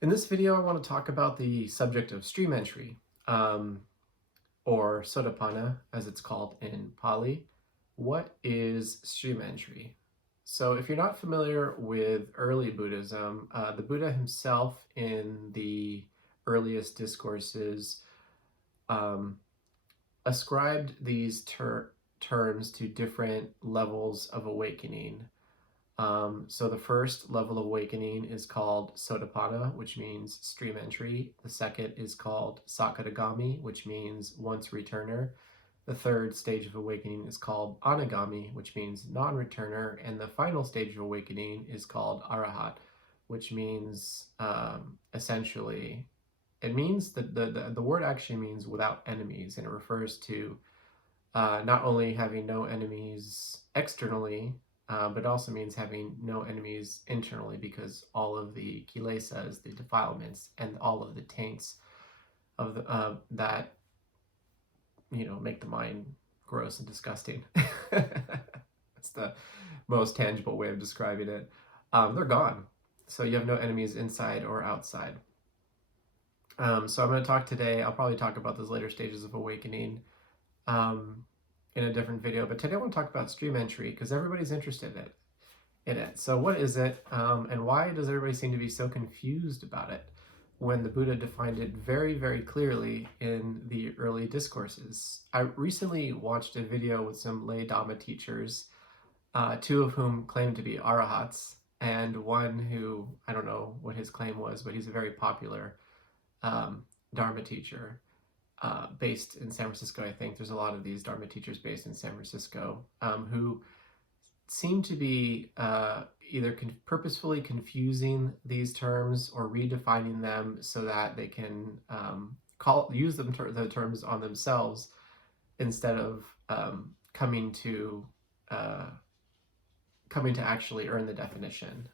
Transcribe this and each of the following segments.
In this video, I want to talk about the subject of stream entry, or sotapanna, as it's called in Pali. What is stream entry? So if you're not familiar with early Buddhism, the Buddha himself in the earliest discourses um, ascribed these terms to different levels of awakening. So the first level of awakening is called Sotapanna, which means stream entry. The second is called Sakadagami, which means once returner. The third stage of awakening is called Anagami, which means non-returner. And the final stage of awakening is called Arahat, which means essentially, it means that the word actually means without enemies, and it refers to not only having no enemies externally, but also means having no enemies internally, because all of the kilesas, the defilements, and all of the taints of that make the mind gross and disgusting. That's the most tangible way of describing it. They're gone, so you have no enemies inside or outside. So I'm going to talk today. I'll probably talk about those later stages of awakening in a different video, but today I want to talk about stream entry because everybody's interested in it. So what is it, and why does everybody seem to be so confused about it when the Buddha defined it very, very clearly in the early discourses? I recently watched a video with some lay Dhamma teachers, two of whom claim to be arahats, and one who, I don't know what his claim was, but he's a very popular Dharma teacher. Based in San Francisco, I think. There's a lot of these Dharma teachers based in San Francisco who seem to be either purposefully confusing these terms or redefining them so that they can use them the terms on themselves instead of coming to actually earn the definition.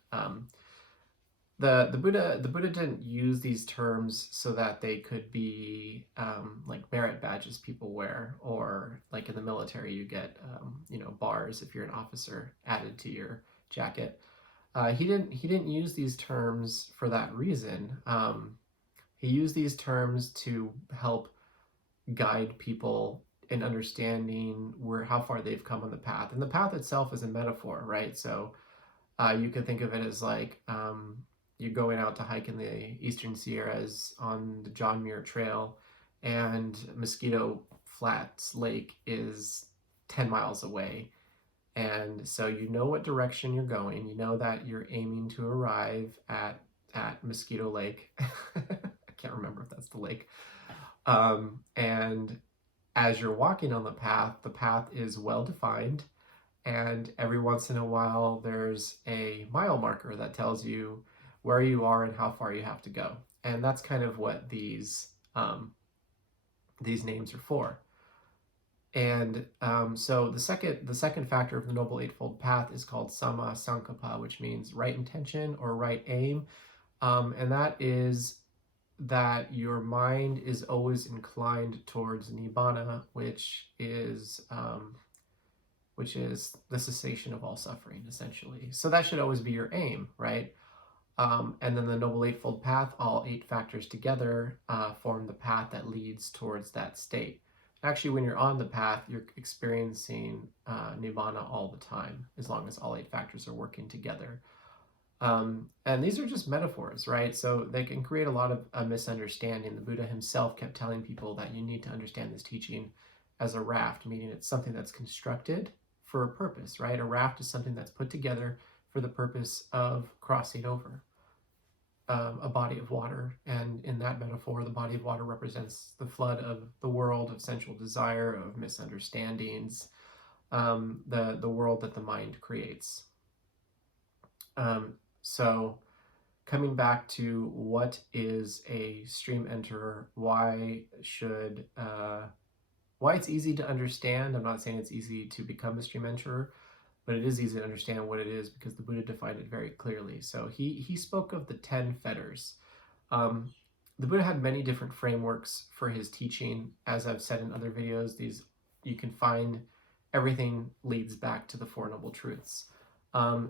The Buddha didn't use these terms so that they could be like merit badges people wear, or like in the military you get bars if you're an officer added to your jacket. He didn't use these terms for that reason. He used these terms to help guide people in understanding how far they've come on the path, and the path itself is a metaphor, right? So you could think of it as like you're going out to hike in the Eastern Sierras on the John Muir Trail, and Mosquito Flats Lake is 10 miles away. And so you know what direction you're going. You know that you're aiming to arrive at Mosquito Lake. I can't remember if that's the lake. And as you're walking on the path is well defined. And every once in a while, there's a mile marker that tells you where you are and how far you have to go. And that's kind of what these names are for. And so the second factor of the Noble Eightfold Path is called Samma Sankappa, which means right intention or right aim. And that is that your mind is always inclined towards Nibbana, which is the cessation of all suffering, essentially. So that should always be your aim, right? And then the Noble Eightfold Path, all 8 factors together, form the path that leads towards that state. Actually, when you're on the path, you're experiencing Nibbana all the time, as long as all 8 factors are working together. And these are just metaphors, right? So they can create a lot of a misunderstanding. The Buddha himself kept telling people that you need to understand this teaching as a raft, meaning it's something that's constructed for a purpose, right? A raft is something that's put together for the purpose of crossing over a body of water. And in that metaphor, the body of water represents the flood of the world of sensual desire, of misunderstandings, the world that the mind creates. So coming back to what is a stream enterer, why it's easy to understand. I'm not saying it's easy to become a stream enterer, but it is easy to understand what it is because the Buddha defined it very clearly. So he spoke of the 10 fetters. The Buddha had many different frameworks for his teaching. As I've said in other videos, you can find everything leads back to the Four Noble Truths.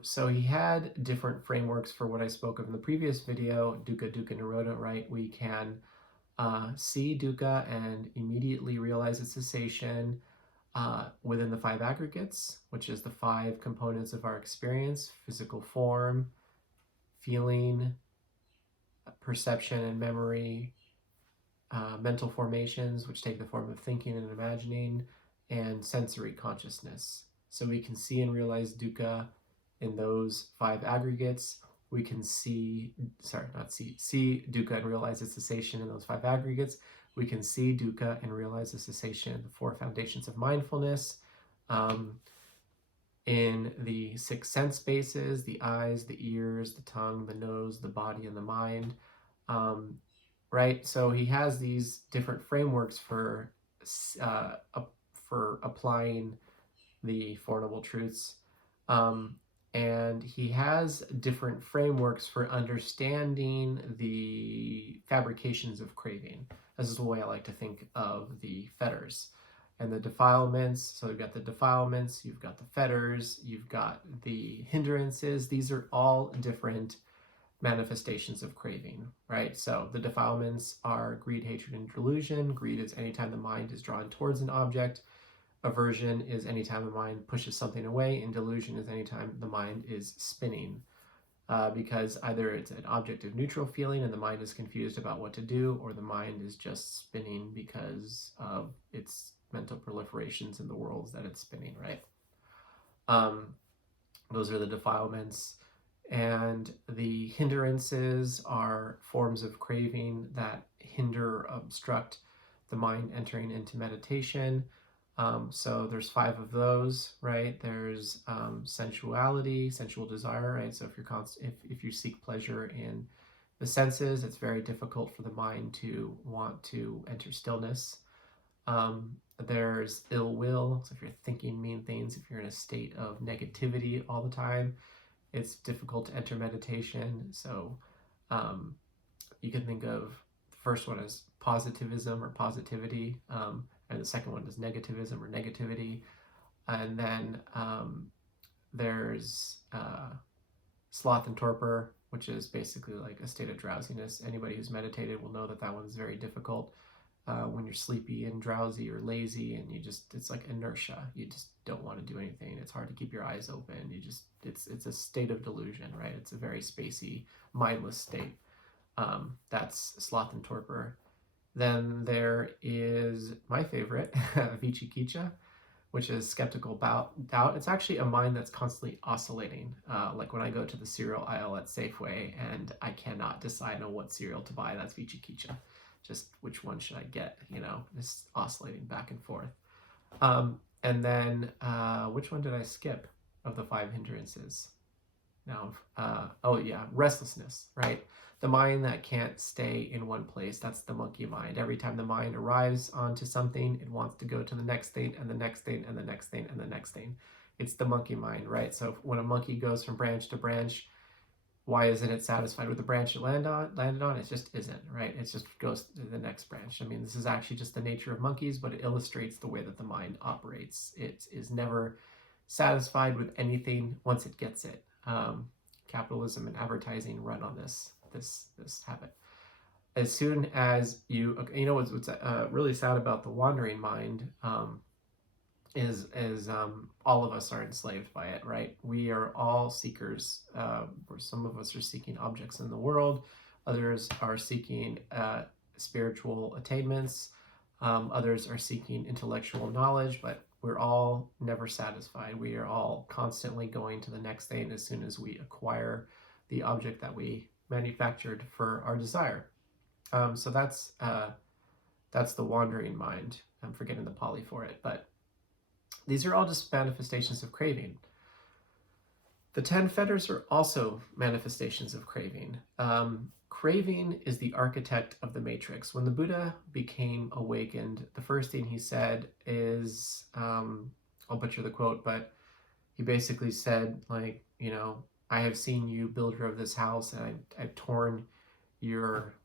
So he had different frameworks for what I spoke of in the previous video, dukkha, dukkha, nirodha, right? We can see dukkha and immediately realize its cessation within the five aggregates, which is the five components of our experience: physical form, feeling, perception and memory, mental formations, which take the form of thinking and imagining, and sensory consciousness. So we can see and realize dukkha in those five aggregates. We can see dukkha and realize its cessation in those five aggregates. We can see dukkha and realize the cessation in the four foundations of mindfulness, in the six sense bases: the eyes, the ears, the tongue, the nose, the body, and the mind. Right? So he has these different frameworks for applying the Four Noble Truths. And he has different frameworks for understanding the fabrications of craving. This is the way I like to think of the fetters and the defilements. So you've got the defilements, you've got the fetters, you've got the hindrances. These are all different manifestations of craving, right? So the defilements are greed, hatred, and delusion. Greed is anytime the mind is drawn towards an object. Aversion is anytime the mind pushes something away, and delusion is anytime the mind is spinning, because either it's an object of neutral feeling and the mind is confused about what to do, or the mind is just spinning because of its mental proliferations in the worlds that it's spinning, right? Those are the defilements. And the hindrances are forms of craving that hinder or obstruct the mind entering into meditation. So there's five of those, right? There's sensuality, sensual desire, right? So if you seek pleasure in the senses, it's very difficult for the mind to want to enter stillness. There's ill will. So if you're thinking mean things, if you're in a state of negativity all the time, it's difficult to enter meditation. So you can think of the first one as positivism or positivity, and the second one is negativism or negativity. And then there's sloth and torpor, which is basically like a state of drowsiness. Anybody who's meditated will know that that one's very difficult. When you're sleepy and drowsy or lazy, and it's like inertia. You just don't want to do anything. It's hard to keep your eyes open. It's a state of delusion, right? It's a very spacey, mindless state. That's sloth and torpor. Then there is my favorite, vicikiccha, which is skeptical doubt. It's actually a mind that's constantly oscillating. Like when I go to the cereal aisle at Safeway and I cannot decide on what cereal to buy, that's vicikiccha. Just which one should I get, just oscillating back and forth. And then which one did I skip of the five hindrances? Now, restlessness, right? The mind that can't stay in one place, that's the monkey mind. Every time the mind arrives onto something, it wants to go to the next thing and the next thing and the next thing and the next thing. It's the monkey mind, right? So when a monkey goes from branch to branch, why isn't it satisfied with the branch it landed on? It just isn't, right? It just goes to the next branch. I mean, this is actually just the nature of monkeys, but it illustrates the way that the mind operates. It is never satisfied with anything once it gets it. Capitalism and advertising run on this habit. As soon as what's really sad about the wandering mind is all of us are enslaved by it, right? We are all seekers. Some of us are seeking objects in the world. Others are seeking spiritual attainments. Others are seeking intellectual knowledge, but we're all never satisfied. We are all constantly going to the next thing as soon as we acquire the object that we manufactured for our desire. So that's the wandering mind. I'm forgetting the Pali for it, but these are all just manifestations of craving. The 10 fetters are also manifestations of craving. Craving is the architect of the matrix. When the Buddha became awakened, the first thing he said is, I'll butcher the quote, but he basically said, I have seen you, builder of this house, and I've torn your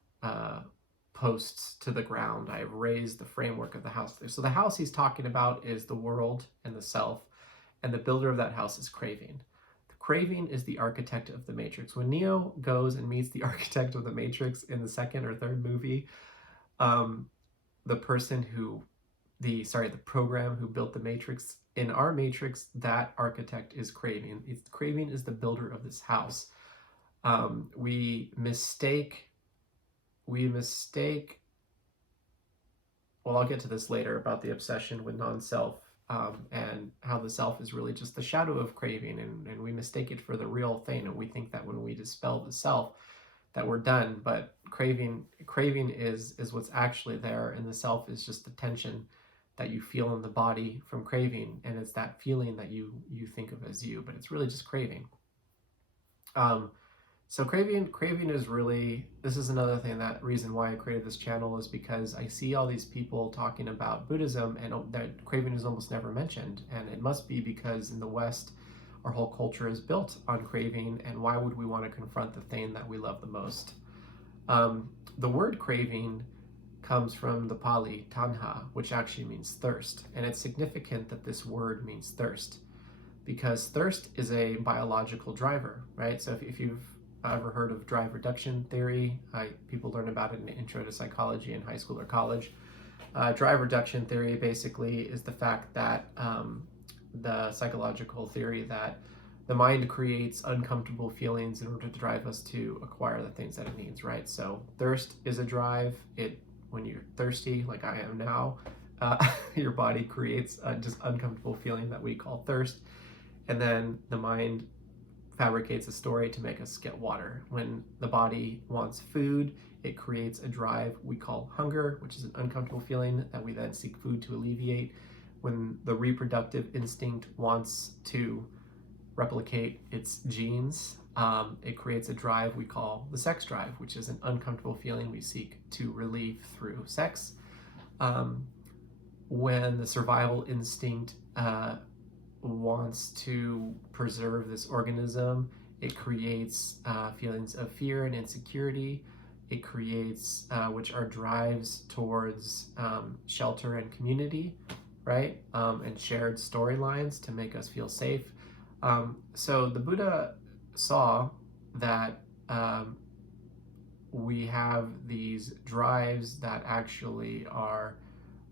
posts to the ground. I have raised the framework of the house. So the house he's talking about is the world and the self, and the builder of that house is craving. craving is the architect of the Matrix. When Neo goes and meets the architect of the Matrix in the second or third movie, the person who, the program who built the Matrix, in our Matrix, that architect is craving. Craving is the builder of this house. We mistake, well, I'll get to this later about the obsession with non-self, and how the self is really just the shadow of craving, and we mistake it for the real thing, and we think that when we dispel the self that we're done, but craving is what's actually there, and the self is just the tension that you feel in the body from craving, and it's that feeling that you think of as you, but it's really just craving. So craving is really, this is another thing, that reason why I created this channel is because I see all these people talking about Buddhism and that craving is almost never mentioned. And it must be because in the West, our whole culture is built on craving, and why would we want to confront the thing that we love the most? The word craving comes from the Pali, tanha, which actually means thirst. And it's significant that this word means thirst, because thirst is a biological driver, right? So if you've ever heard of drive reduction theory, people learn about it in Intro to Psychology in high school or college. Drive reduction theory basically is the fact that the psychological theory that the mind creates uncomfortable feelings in order to drive us to acquire the things that it needs, right? So thirst is a drive. When you're thirsty, like I am now, your body creates a just uncomfortable feeling that we call thirst, and then the mind fabricates a story to make us get water. When the body wants food, it creates a drive we call hunger, which is an uncomfortable feeling that we then seek food to alleviate. When the reproductive instinct wants to replicate its genes, it creates a drive we call the sex drive, which is an uncomfortable feeling we seek to relieve through sex. When the survival instinct wants to preserve this organism, it creates feelings of fear and insecurity. It creates, which are drives towards shelter and community, right? And shared storylines to make us feel safe. So the Buddha saw that we have these drives that actually are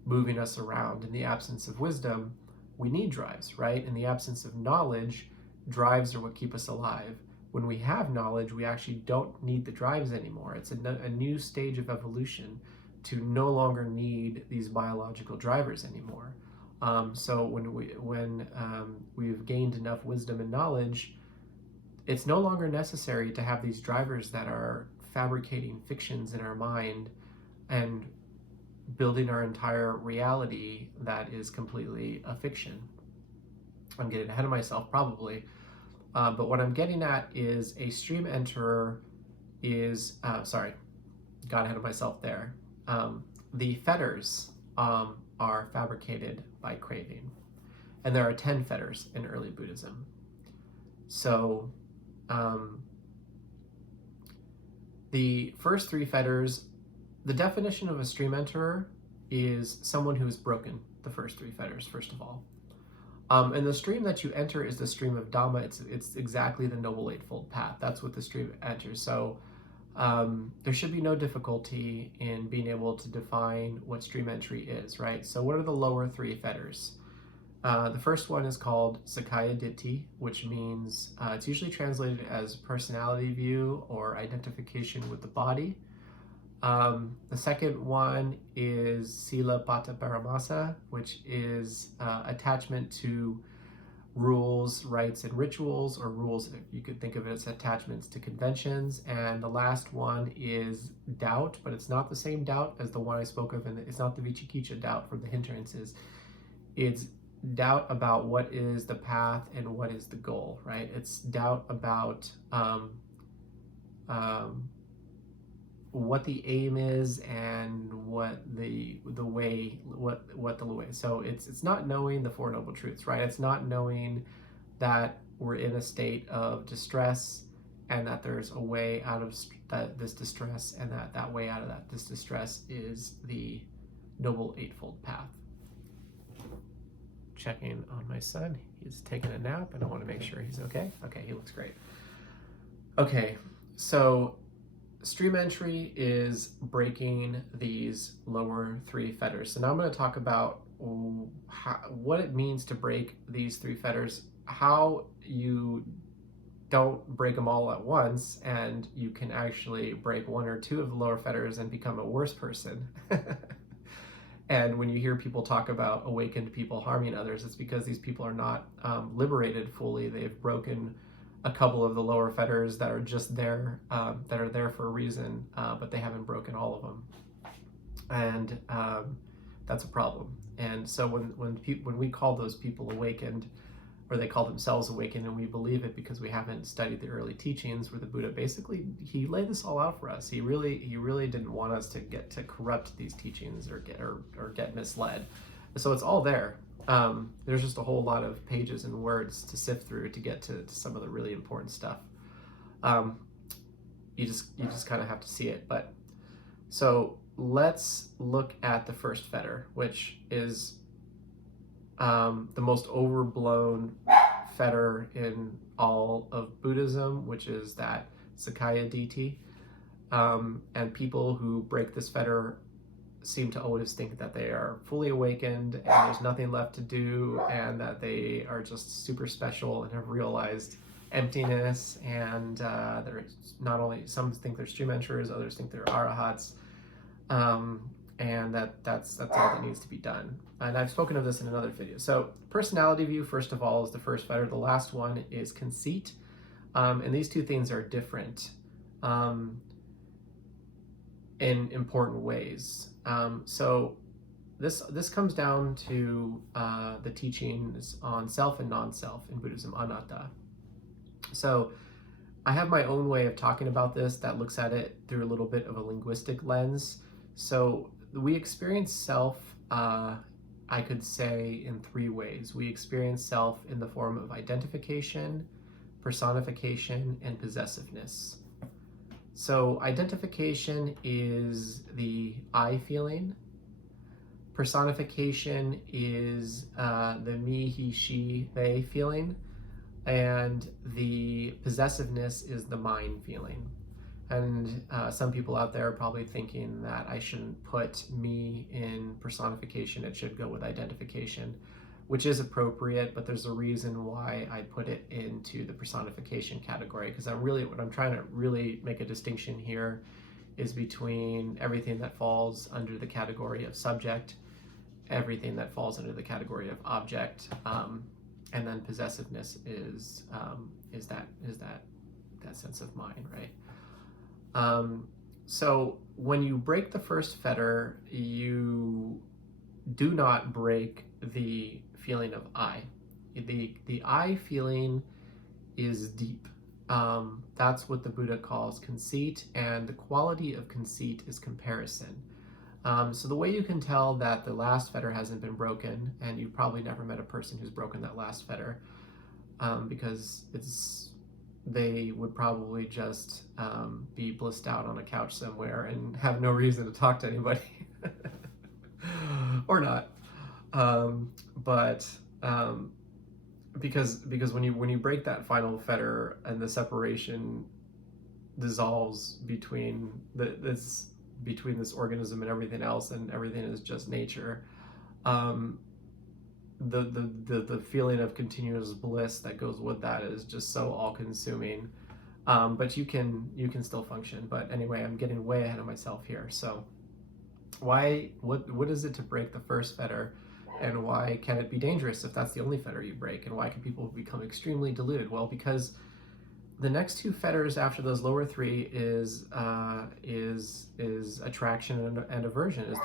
moving us around. In the absence of wisdom, we need drives, right? In the absence of knowledge, drives are what keep us alive. When we have knowledge, we actually don't need the drives anymore. It's a new stage of evolution to no longer need these biological drivers anymore. So when we've gained enough wisdom and knowledge, it's no longer necessary to have these drivers that are fabricating fictions in our mind and building our entire reality that is completely a fiction. I'm getting ahead of myself probably, but what I'm getting at is a stream enterer is, got ahead of myself there. The fetters are fabricated by craving, and there are 10 fetters in early Buddhism. So the first 3 fetters, the definition of a stream enterer is someone who has broken the first 3 fetters, first of all. And the stream that you enter is the stream of Dhamma. It's exactly the Noble Eightfold Path. That's what the stream enters. So there should be no difficulty in being able to define what stream entry is, right? So what are the lower 3 fetters? The first one is called Sakkaya Ditthi, which means it's usually translated as personality view or identification with the body. The second one is Sila Pata Paramasa, which is attachment to rules, rites, and rituals, or rules, you could think of it as attachments to conventions. And the last one is doubt, but it's not the same doubt as the one I spoke of, and it's not the Vicikiccha doubt from the hindrances. It's doubt about what is the path and what is the goal, right? It's doubt about what the aim is and what the way. So it's not knowing the Four Noble Truths, right? It's not knowing that we're in a state of distress and that there's a way out of this distress, and that way out of this distress is the Noble Eightfold Path. Checking on my son. He's taking a nap, and I want to make sure he's okay. Okay, he looks great. Okay, so stream entry is breaking these lower three fetters. So now I'm going to talk about what it means to break these three fetters, how you don't break them all at once, and you can actually break one or two of the lower fetters and become a worse person. And when you hear people talk about awakened people harming others, it's because these people are not liberated fully. They've broken a couple of the lower fetters that are just there, that are there for a reason, but they haven't broken all of them. And that's a problem. And so when we call those people awakened, or they call themselves awakened, and we believe it because we haven't studied the early teachings, where the Buddha basically, he laid this all out for us. He really didn't want us to get to corrupt these teachings or get misled. So it's all there. There's just a whole lot of pages and words to sift through to get to some of the really important stuff. You just kind of have to see it. But so let's look at the first fetter, which is the most overblown fetter in all of Buddhism, which is that Sakaya Ditti. And people who break this fetter seem to always think that they are fully awakened and there's nothing left to do, and that they are just super special and have realized emptiness, and they're not only, some think they're stream enterers, others think they're arahats, and that's all that needs to be done. And I've spoken of this in another video. So personality view, first of all, is the first fetter. The last one is conceit, and these two things are different in important ways. So this comes down to the teachings on self and non-self in Buddhism, anatta. So I have my own way of talking about this that looks at it through a little bit of a linguistic lens. So we experience self, I could say, in three ways. We experience self in the form of identification, personification, and possessiveness. So identification is the I feeling. Personification is the me, he, she, they feeling. And the possessiveness is the mine feeling. And some people out there are probably thinking that I shouldn't put me in personification, it should go with identification, which is appropriate, but there's a reason why I put it into the personification category, because what I'm trying to really make a distinction here is between everything that falls under the category of subject, everything that falls under the category of object, and then possessiveness is that sense of mind, right? So when you break the first fetter, you do not break the feeling of I. The I feeling is deep. That's what the Buddha calls conceit, and the quality of conceit is comparison. So the way you can tell that the last fetter hasn't been broken, and you've probably never met a person who's broken that last fetter, because they would probably just be blissed out on a couch somewhere and have no reason to talk to anybody. Or not. Because when you break that final fetter and the separation dissolves between this organism and everything else, and everything is just nature, the feeling of continuous bliss that goes with that is just so all-consuming. But you can still function. But anyway, I'm getting way ahead of myself here. So what is it to break the first fetter, and why can it be dangerous if that's the only fetter you break, and why can people become extremely deluded? Well, because the next two fetters after those lower three is attraction and aversion, is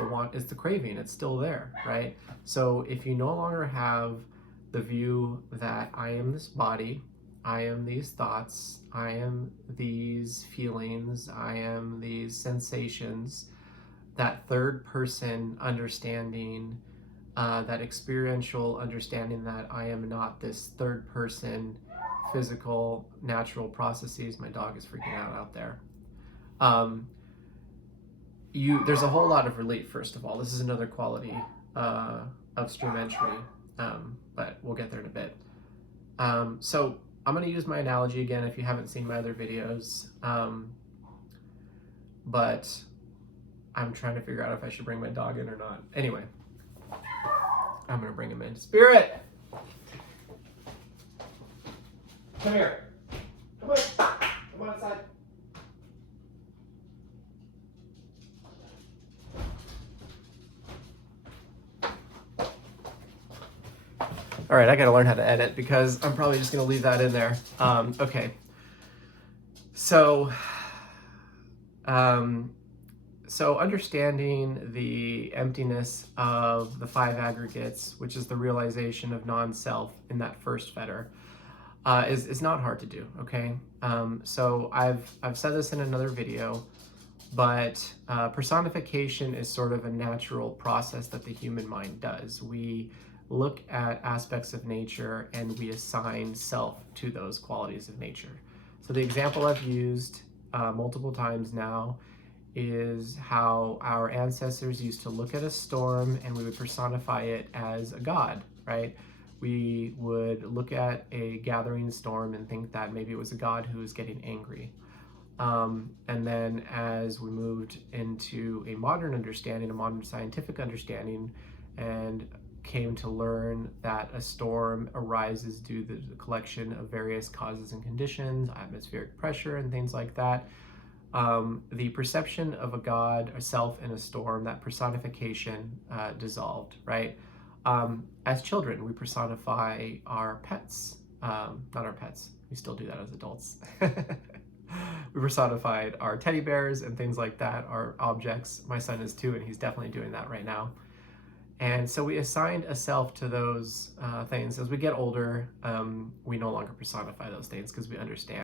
the craving. It's still there, right? So if you no longer have the view that I am this body, I am these thoughts, I am these feelings, I am these sensations, that third person understanding, that experiential understanding that I am not this third person physical natural processes. My dog is freaking out there. There's a whole lot of relief. First of all, this is another quality of stream entry, but we'll get there in a bit. So I'm going to use my analogy again if you haven't seen my other videos, but I'm trying to figure out if I should bring my dog in or not. Anyway, I'm going to bring him in. Spirit! Come here. Come on. Come on inside. All right, I got to learn how to edit because I'm probably just going to leave that in there. Okay. So understanding the emptiness of the five aggregates, which is the realization of non-self in that first fetter, is not hard to do. Okay. So I've said this in another video, but personification is sort of a natural process that the human mind does. We look at aspects of nature and we assign self to those qualities of nature. So the example I've used multiple times now is how our ancestors used to look at a storm and we would personify it as a god, right? We would look at a gathering storm and think that maybe it was a god who was getting angry. And then as we moved into a modern understanding, a modern scientific understanding, and came to learn that a storm arises due to the collection of various causes and conditions, atmospheric pressure and things like that, the perception of a god, a self in a storm, that personification dissolved, right? As children, we personify our pets, not our pets, we still do that as adults. We personified our teddy bears and things like that, our objects. My son is 2 and he's definitely doing that right now. And so we assigned a self to those things. As we get older, we no longer personify those things because we understand